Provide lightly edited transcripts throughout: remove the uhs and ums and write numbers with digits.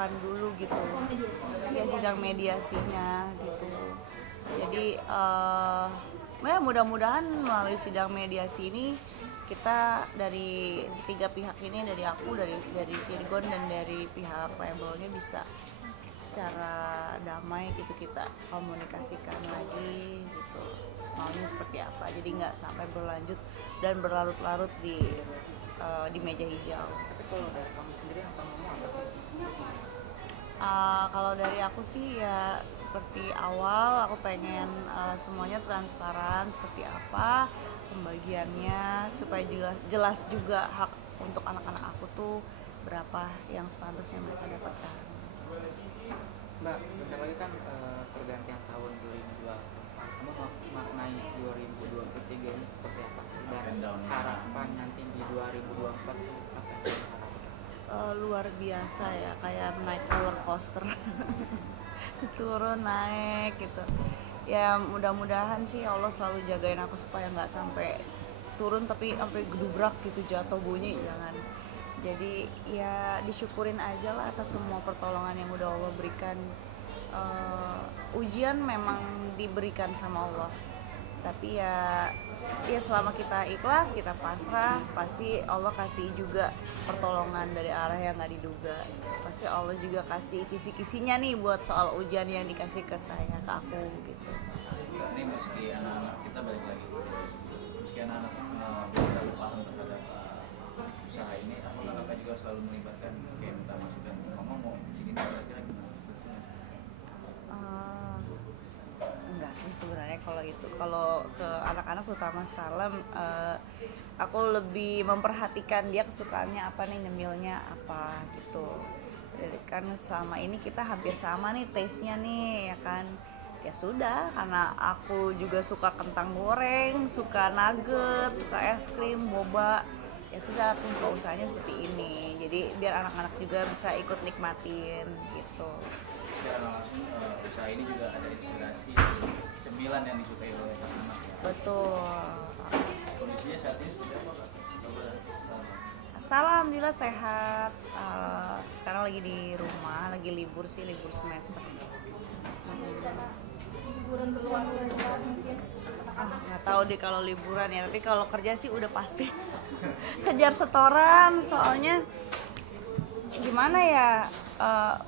dilakukan dulu gitu, ya sidang mediasinya gitu. Jadi ya mudah-mudahan melalui sidang mediasi ini kita dari tiga pihak ini, dari aku, dari Virgon dan dari pihak labelnya bisa secara damai gitu kita komunikasikan lagi gitu, maunya seperti apa, jadi nggak sampai berlanjut dan berlarut-larut di meja hijau. Tapi kalau dari kamu sendiri apa ngomong apa sih? Kalau dari aku sih ya seperti awal, aku pengen semuanya transparan seperti apa pembagiannya, supaya jelas juga hak untuk anak-anak aku tuh berapa yang sepantasnya mereka dapatkan. Mbak, sebentar lagi kan pergantian tahun 2024. Kamu maknai 2023 ini seperti apa? Dan harapan nanti di 2024 itu apa sih harapan? Luar biasa ya, kayak naik roller coaster. Turun naik gitu. Ya mudah-mudahan sih Allah selalu jagain aku supaya nggak sampai turun tapi sampai gedubrak gitu, jatuh bunyi, jangan. Jadi ya disyukurin aja lah atas semua pertolongan yang udah Allah berikan. Ujian memang diberikan sama Allah, tapi ya selama kita ikhlas, kita pasrah, pasti Allah kasih juga pertolongan dari arah yang nggak diduga. Pasti Allah juga kasih kisi-kisinya nih buat soal ujian yang dikasih ke saya, ke aku gitu. Ini meski anak-anak kita balik lagi, meski anak-anak belum terlalu paham terhadap usaha ini, apakah kakak juga selalu melibatkan kayak minta masukan, ngomong mau begini kira-kira gimana? Enggak sih sebenarnya kalau ke anak-anak terutama Starlem, aku lebih memperhatikan dia kesukaannya apa nih, nyemilnya apa gitu. Kan selama ini kita hampir sama nih taste-nya nih ya kan. Ya sudah, karena aku juga suka kentang goreng, suka nugget, suka es krim, boba, ya sudah aku buka usahanya seperti ini. Jadi biar anak-anak juga bisa ikut nikmatin gitu. Secara langsung usaha ini juga ada inspirasi dari cemilan yang disukai oleh anak-anak ya. Betul. Kondisinya saat ini seperti apa Kak? Alhamdulillah sehat. Sekarang lagi di rumah, lagi libur sih, libur semester. Liburan keluar mungkin? Nggak tahu deh kalau liburan ya, tapi kalau kerja sih udah pasti kejar setoran. Soalnya gimana ya,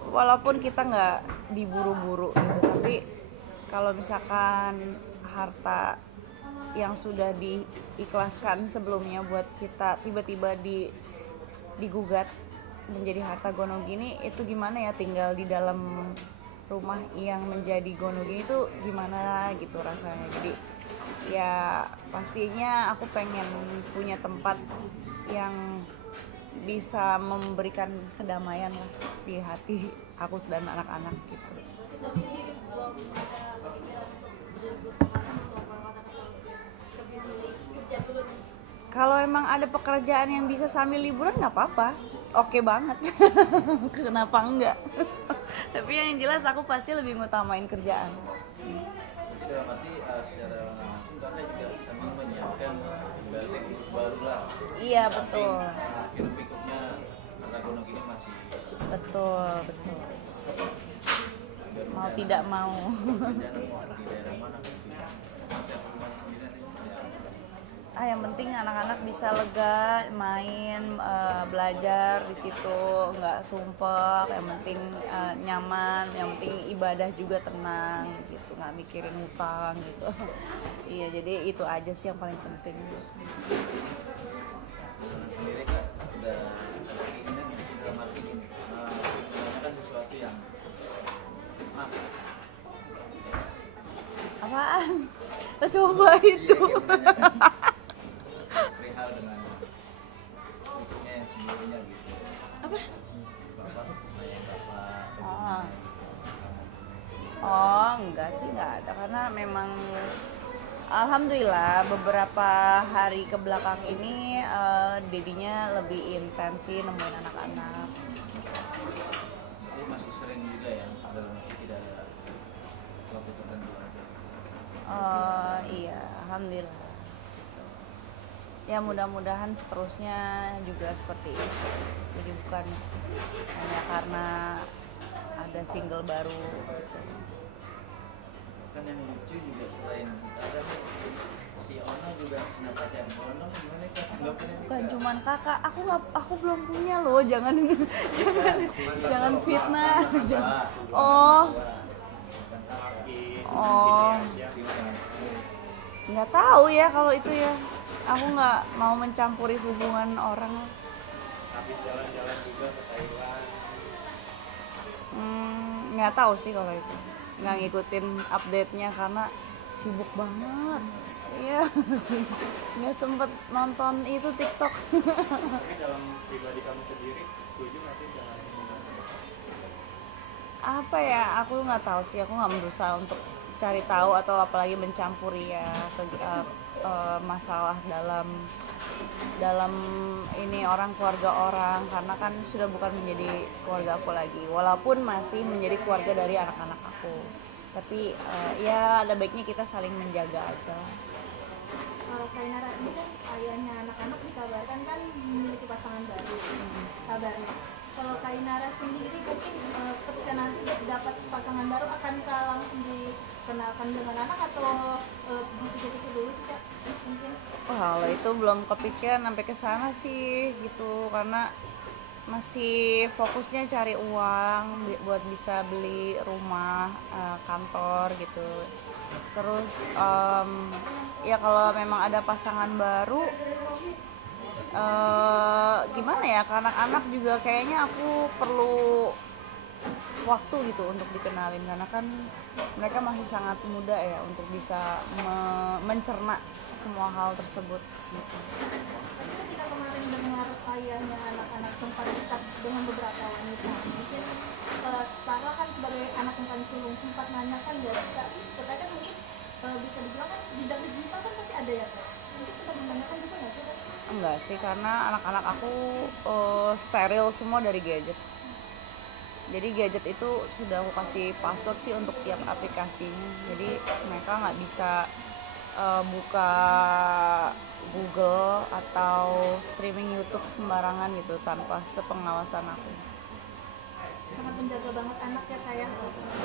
walaupun kita nggak diburu-buru gitu, tapi kalau misalkan harta yang sudah diikhlaskan sebelumnya buat kita tiba-tiba digugat menjadi harta gono gini, itu gimana ya, tinggal di dalam rumah yang menjadi gono gini itu gimana gitu rasanya. Jadi ya pastinya aku pengen punya tempat yang bisa memberikan kedamaian lah di hati aku dan anak-anak gitu. Kalau emang ada pekerjaan yang bisa sambil liburan nggak apa-apa, oke banget. Kenapa enggak? Tapi yang jelas aku pasti lebih ngutamain kerjaan. Jadi dalam arti secara langsung kakak juga sambil menyiapkan teknik baru lah. Iya betul. Hirup pikuknya harta gono gini masih. Betul. Mau tidak mau. Kerjaan mau di daerah mana? Konsep rumahnya sendiri nanti seperti apa? Yang penting anak-anak bisa lega main, belajar di situ, nggak sumpek. Yang penting nyaman, yang penting ibadah juga tenang gitu, nggak mikirin hutang gitu. Iya, jadi itu aja sih yang paling penting. Sendiri Kak udah keinginan sedikit dalam arti gini, melakukan sesuatu yang Apaan? Kita coba itu. perihal dengan bentuknya yang sebelumnya gitu. Apa? Oh. Oh, enggak sih, enggak ada, karena memang alhamdulillah beberapa hari ke belakang ini dedinya lebih intens sih nemuin anak-anak. Jadi masih sering juga ya dalam arti tidak ada waktu tertentu aja. Iya, alhamdulillah. Ya mudah-mudahan seterusnya juga seperti itu. Jadi bukan hanya karena ada single baru gitu. Kan yang lucu juga selain ada nih si Ono juga kenapa ya Ono gimana kan anggapannya Bukan cuman kakak, aku belum punya loh, jangan jangan fitnah. Oh, nggak tahu ya kalau itu ya. Aku nggak mau mencampuri hubungan orang. Habis jalan-jalan juga ke Thailand. Nggak tahu sih kalau itu. Nggak ngikutin update-nya karena sibuk banget. Iya, nggak sempet nonton itu TikTok. Tapi dalam pribadi kamu sendiri, setuju nggak sih dengan Apa ya, aku nggak tahu sih, aku nggak berusaha untuk cari tahu atau apalagi mencampuri ya masalah dalam ini keluarga orang, karena kan sudah bukan menjadi keluarga aku lagi, walaupun masih menjadi keluarga dari anak-anak aku, tapi ya ada baiknya kita saling menjaga aja. Kalau Kainara ini kan ayahnya anak-anak dikabarkan kan memiliki pasangan baru kabarnya. Kalau Kainara sendiri mungkin ketika nanti dapat pasangan baru akankah langsung dikenalkan dengan anak atau dipikir-pikir dulu sih Kak? Mungkin. Wah, kalau itu belum kepikiran sampai ke sana sih gitu, karena masih fokusnya cari uang buat bisa beli rumah, kantor gitu. Terus ya kalau memang ada pasangan baru, gimana ya, ke anak-anak juga kayaknya aku perlu waktu gitu untuk dikenalin, karena kan mereka masih sangat muda ya untuk bisa mencerna semua hal tersebut gitu. Tapi ketika kemarin dengar ayahnya anak-anak sempat dekat dengan beberapa wanita, mungkin Tara kan sebagai anak yang paling sulung sempat nanyakan ya Kak, supaya kan mungkin bisa dibilang kan bidang digital kan pasti ada ya Kak, mungkin sempat menanyakan juga nggak sih Kak? Enggak sih, karena anak-anak aku steril semua dari gadget. Jadi gadget itu sudah aku kasih password sih untuk tiap aplikasinya, jadi mereka nggak bisa buka Google atau streaming YouTube sembarangan gitu tanpa sepengawasan aku. Sangat menjaga banget anak ya Kak ya.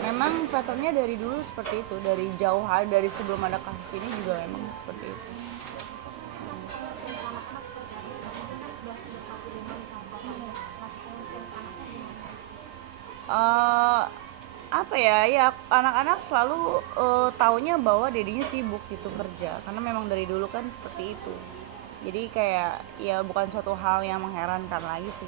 Memang patternnya dari dulu seperti itu, dari jauh hari, dari sebelum ada kasus ini juga memang seperti itu. Apa ya anak-anak selalu taunya bahwa dedinya sibuk gitu kerja, karena memang dari dulu kan seperti itu, jadi kayak ya bukan suatu hal yang mengherankan lagi sih.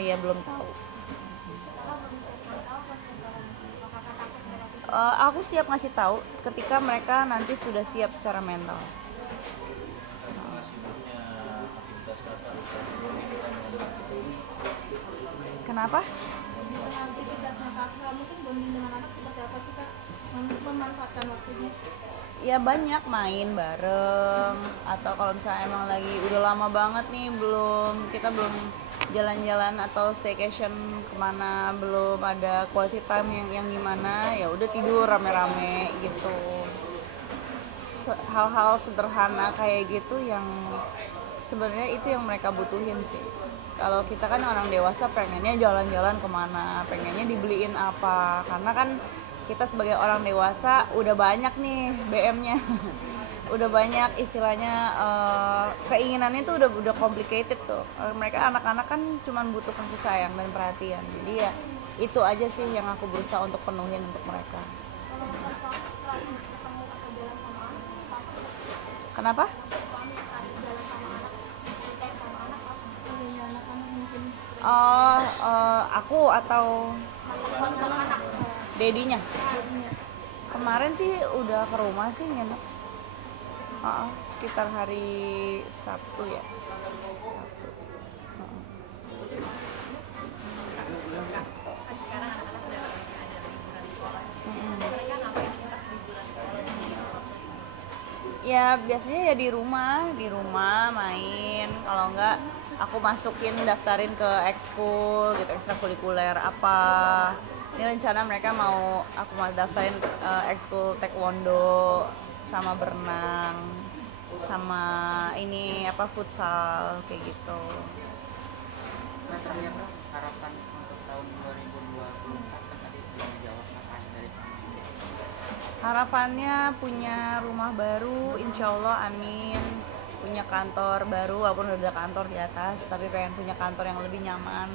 Ya belum tahu. Aku siap ngasih tahu ketika mereka nanti sudah siap secara mental. Kenapa? Dengan aktivitasnya Kakak, mungkin bonding dengan anak seperti apa sih Kak? Memanfaatkan waktunya? Ya banyak main bareng, atau kalau misalnya emang lagi udah lama banget nih kita belum jalan-jalan atau staycation kemana, belum ada quality time yang gimana, ya udah tidur rame-rame gitu. Hal-hal sederhana kayak gitu yang sebenarnya itu yang mereka butuhin sih. Kalau kita kan orang dewasa pengennya jalan-jalan kemana, pengennya dibeliin apa, karena kan kita sebagai orang dewasa udah banyak nih BM-nya. Udah banyak istilahnya, keinginannya tuh udah complicated tuh. Mereka anak-anak kan cuman butuh kasih sayang dan perhatian, jadi ya itu aja sih yang aku berusaha untuk penuhin untuk mereka. Kenapa? Aku atau dedinya? Kemarin sih udah ke rumah sih nginep. Sekitar hari Sabtu ya. Sabtu. Sekarang anak-anak udah ada liburan sekolah. Mereka ngapain sih pas liburan sekolah? Ya biasanya ya di rumah main. Kalau enggak aku masukin daftarin ke ekskul gitu, ekstrakurikuler apa. Ini rencana mereka aku mau daftarin ekskul taekwondo sama berenang. sama ini apa futsal kayak gitu. Nah terakhir Bang, harapan untuk tahun 2024 kan tadi belum jawab harapan dari kamu sendiri. Harapannya punya rumah baru, insya Allah, amin. Punya kantor baru, walaupun udah ada kantor di atas, tapi pengen punya kantor yang lebih nyaman,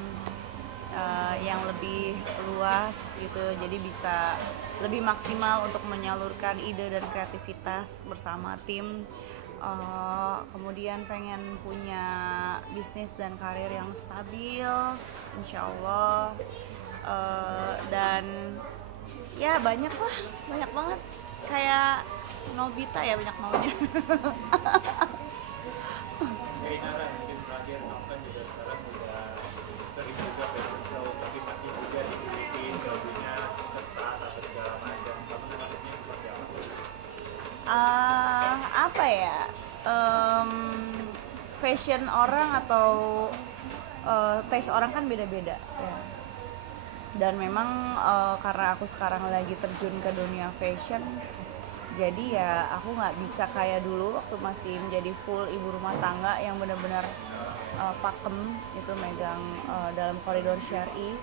yang lebih luas gitu. Jadi bisa lebih maksimal untuk menyalurkan ide dan kreativitas bersama tim. Kemudian pengen punya bisnis dan karir yang stabil, insya Allah. Dan ya banyak lah, banyak banget, kayak Nobita ya, banyak maunya. Kayak Nara mungkin terakhir, kamu kan juga sekarang udah sering juga fashion show, tapi masih juga dimiliki bajunya ketat atau segala macam. Kamu maksudnya seperti apa? Apa ya, fashion orang atau taste orang kan beda-beda ya. Dan memang karena aku sekarang lagi terjun ke dunia fashion, jadi ya aku nggak bisa kayak dulu waktu masih menjadi full ibu rumah tangga yang benar-benar pakem itu megang dalam koridor syar'i.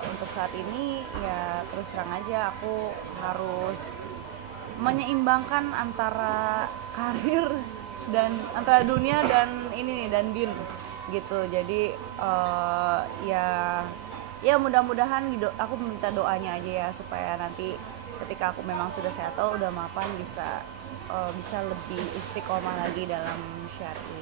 Untuk saat ini ya terus terang aja aku harus menyeimbangkan antara karir dan antara dunia dan ini nih dan din gitu. Jadi ya mudah-mudahan aku minta doanya aja ya supaya nanti ketika aku memang sudah settle, udah mapan, bisa lebih istiqomah lagi dalam syar'i.